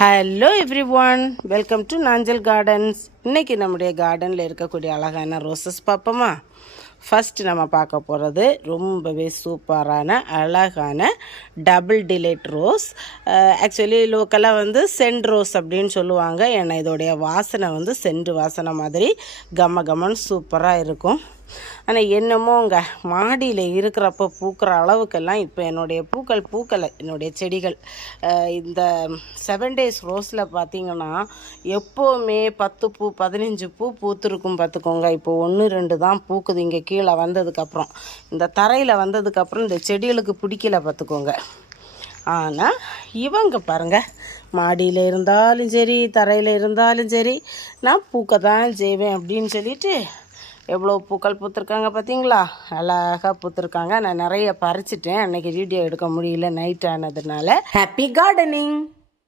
Hello everyone, welcome to Nanjil gardens. இன்றைக்கி நம்முடைய கார்டனில் இருக்கக்கூடிய அழகான ரோசஸ் பார்ப்போமா? ஃபஸ்ட்டு நம்ம பார்க்க போகிறது ரொம்பவே சூப்பரான அழகான டபுள் டிலைட் ரோஸ். ஆக்சுவலி லோக்கலாக சென்ட் ரோஸ் அப்படின்னு சொல்லுவாங்க. ஏன்னா இதோடைய வாசனை செண்டு வாசனை மாதிரி கம கமன்னு சூப்பராக இருக்கும். ஆனால் என்னமோங்க மாடியில் இருக்கிறப்போ பூக்கிற அளவுக்கெல்லாம் இப்போ என்னுடைய பூக்கலை என்னுடைய செடிகள். இந்த 7 days ரோஸில் பார்த்திங்கன்னா எப்போவுமே 10 பூ 15 பூ பூத்துருக்கும் பார்த்துக்கோங்க. இப்போ 1-2 தான் பூக்குது. இங்கே கீழே வந்ததுக்கப்புறம், இந்த தரையில் வந்ததுக்கப்புறம் இந்த செடிகளுக்கு பிடிக்கல பார்த்துக்கோங்க. ஆனால் இவங்க பாருங்கள், மாடியில் இருந்தாலும் சரி தரையில் இருந்தாலும் சரி நான் பூக்க தான் செய்வேன் அப்படின்னு சொல்லிட்டு எவ்வளோ பூக்கள் பூத்துருக்காங்க பார்த்தீங்களா? அழகாக பூத்துருக்காங்க. நான் நிறைய பறிச்சிட்டேன், அன்றைக்கி வீடியோ எடுக்க முடியல நைட் ஆனதுனால. Happy gardening.